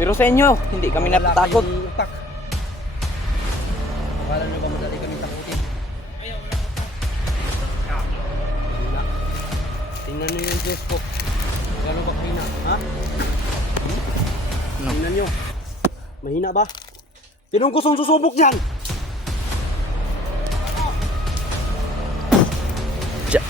Pero sa inyo, hindi kami natatakot. Akala nyo ba madali kami takutin? Wala. Tingnan nyo yung dress ko. Gano'n ba kahina? Ha? No. Tingnan nyo. Mahina ba? Sinong gustong susubok yan? Diyan.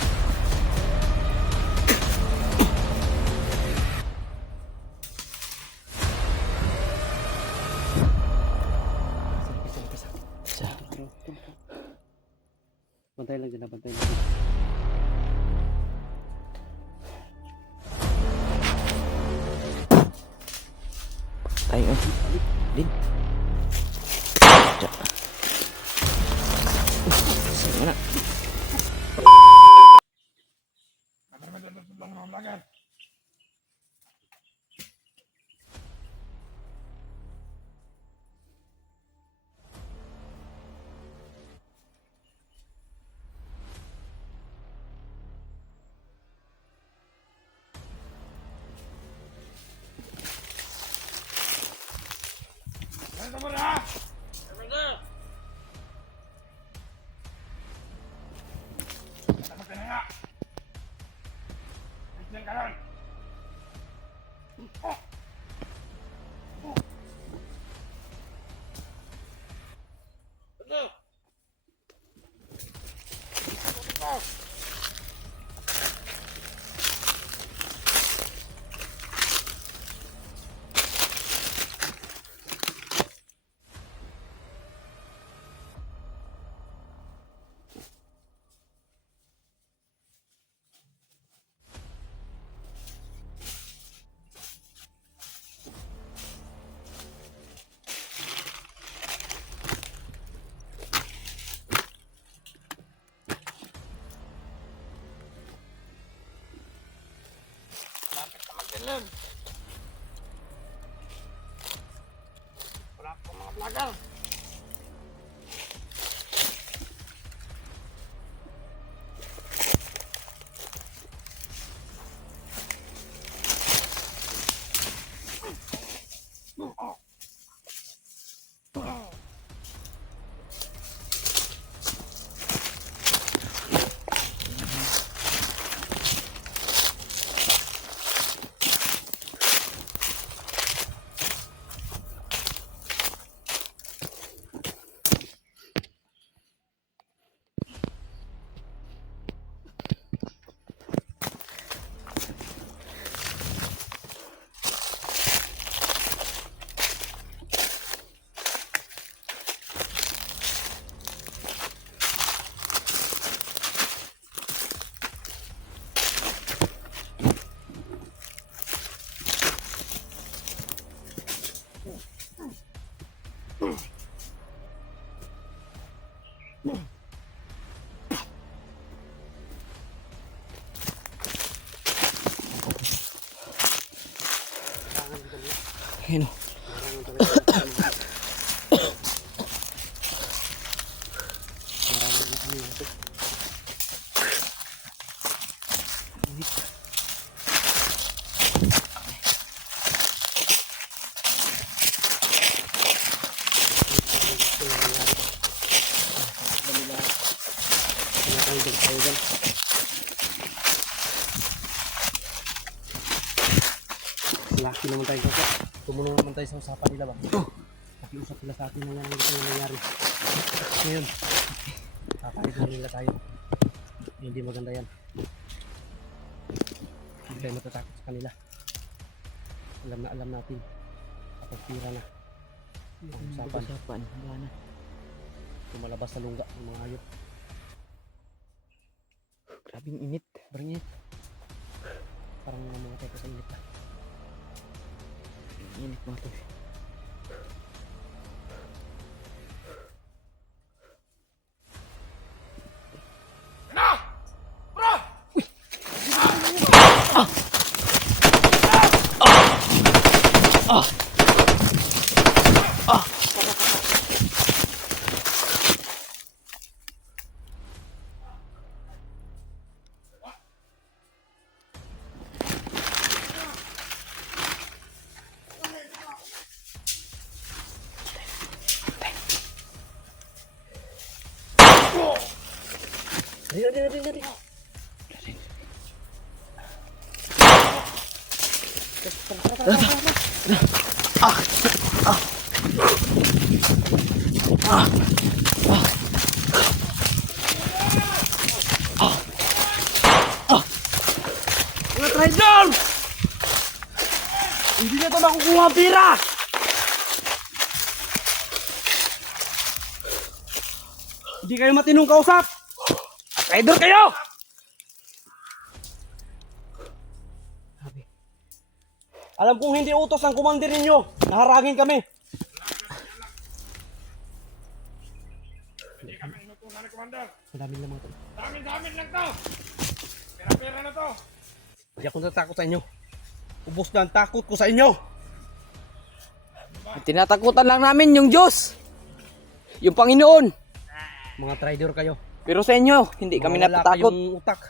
Bantay lang dyan, bantay lang. Tayo. Din. Diyan. Sige na. Wala po mga vlogger. Ayun o. Laki naman tayo kasi. Tumulong naman tayo sa usapan nila ba? Nakiusap sila sa atin na yan ang gusto na nangyari. Ngayon, kakaitin nila tayo. Hindi maganda yan. Hindi tayo matatakot sa kanila. Alam natin. Kapag tira na. Ang usapan. Wala na. Tumalabas sa lungga ng mga hayop. Grabing init. Sobrang init. Parang mga tayo sa init na. Init mga to. Dali. Mga traitor! Hindi na ito makukuha ang pira! Hindi kayo matinong kausap! At traitor kayo! Alam kong hindi utos ang commander ninyo. Naharagin kami. Madami lang mga to. Dami lang to! Pera-pera na to! Hindi ako natatakot sa inyo. Ubus na ang takot ko sa inyo. Tinatakutan lang namin yung Diyos. Yung Panginoon. Mga traidor kayo. Pero sa inyo, hindi kami Mga wala natatakot. kayong utak.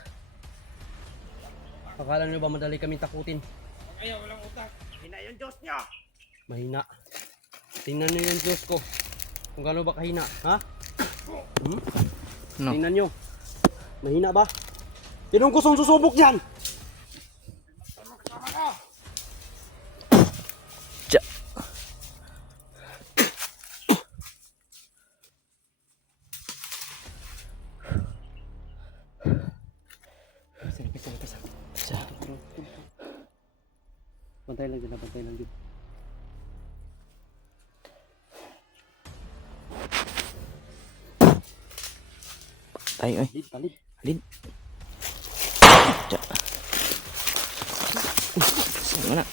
Akala nyo ba madali kami takutin? Kayo, walang utak. Hina yung Diyos nyo! Mahina. Tingnan nyo yung Diyos ko. Kung gaano ba kahina, ha? No. Tingnan nyo. Mahina ba? Sinong gustong susubok yan? Tsa. Tsa. Pantay lang dyan, pantay lang dyan. Ay, ay. Talid. Alin? Tsa. Saan na?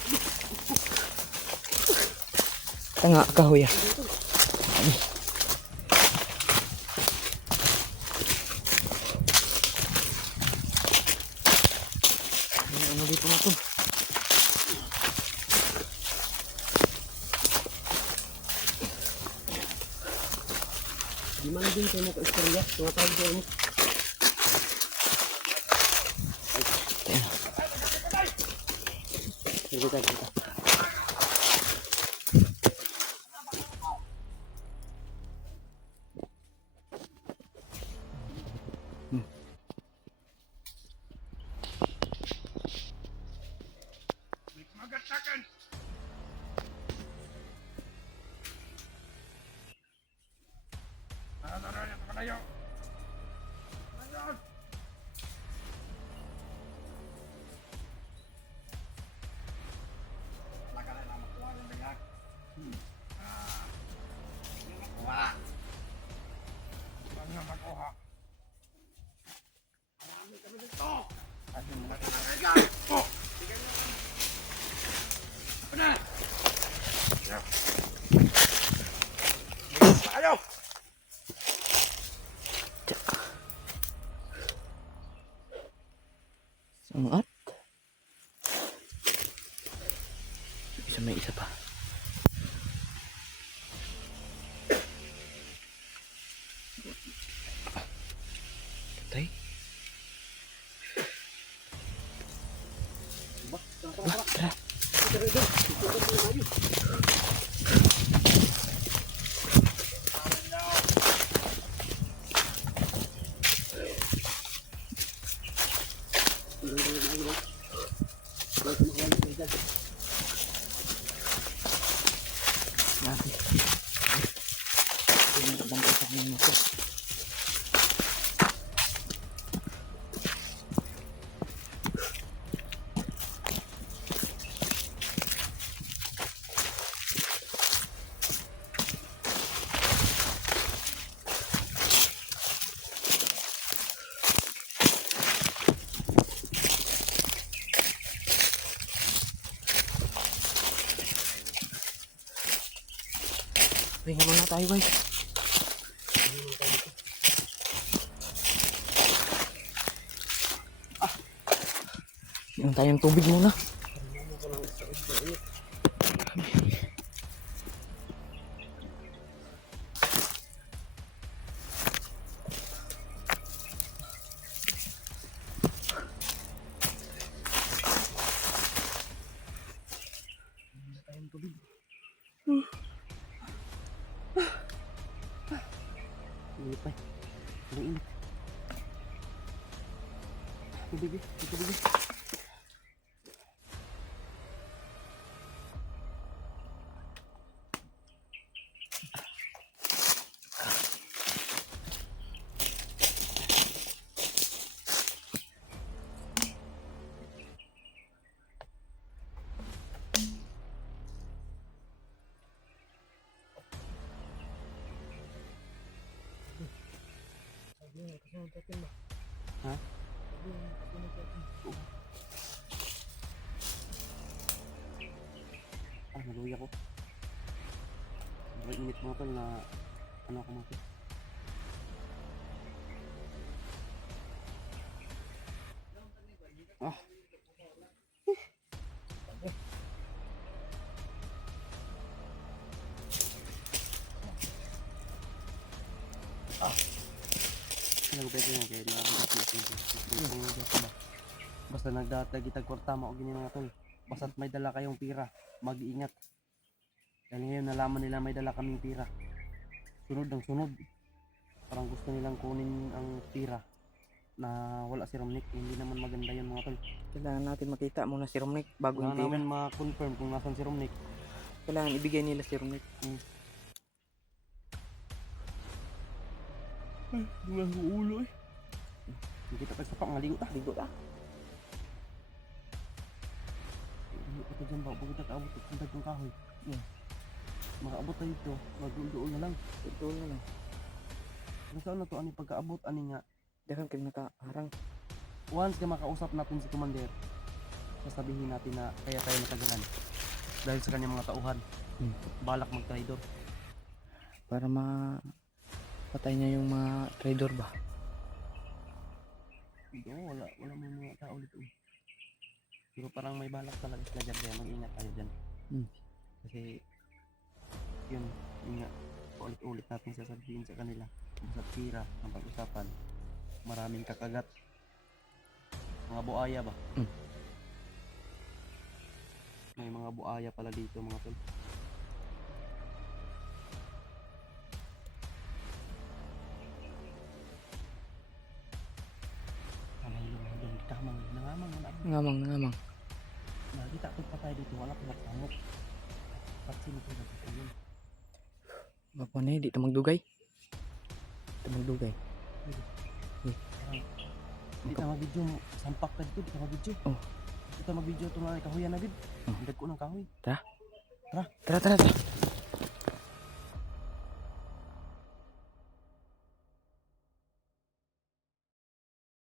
Tanga kahoy ah. Ano dito na to? Di man din kayo mo ka-istorya. Tumatawag kayo mo. Sige tayo. Magatakan! Tara, palayo! Ayun! Lagalan na makuha ng bigat! Makuha! Huwag na makuha! Marami kami dito! Ano mga bigat! Oh! Ano na? Tayo! Sangat. May isa pa. Patay. Tara. Natin. Hindi na bangkay sa amin ito. Pahinga muna tayo guys. Inom tayong tubig muna. Init pa. Ang init. tubig eh. May tubig eh. Ha? Ah, naluya ko. Sobrang init mga tol na ano ako mga tol. Ah. Ano ko pwede nga kaya nakakat natin. Basta nagdatagitag kwarta mo o gini mga tol. Basta't may dala kayong pira, mag-iingat. Dahil ngayon nalaman nila may dala kaming pira. Sunod ang sunod. Parang gusto nilang kunin ang pira na wala si Romnick. Hindi naman maganda yun mga tol. Kailangan natin makita muna si Romnick bago Kailangan yung pera. namin ma-confirm kung nasan si Romnick. Kailangan ibigay nila si Romnick. Ay, dulang ko ulo eh. Hindi kita pagsapak, ngaligo ta. Ligo ka. Hindi ko dyan ba, bago nakaabot at punta kong kahoy. Makaabot tayo dito, magduol na lang. Ito na lang. Kung saan na to, ani pagkaabot, ani nga. Dakan kayo nakaharang. Once na makausap natin si Commander, sasabihin natin na kaya tayo natagalan. Dahil sa kanyang mga tauhan, balak mag-traidor. Para mapatay niya yung mga traidor ba? Hindi, wala mo mga tao dito. Pero parang may balak talaga sila dyan, kaya mag-ingat tayo dyan. Kasi, yun nga, ulit-ulit natin sasabihin sa kanila. Sa tira, ang pag-usapan, maraming kakagat. Mga buaya ba? May mga buaya pala dito mga tol. Kamang, nangamang, Ngamang. nakita ko pa tayo dito, wala pa nagpangok. Patsin ko na dito yun. Bapa na di ito magdugay. Ito magdugay. Di ka mag-video, sampak ka dito, di ka mag-video. Oh. Di ka mag-video, ito na kahuyan na gid. Ang ko ng kahoy. Tara.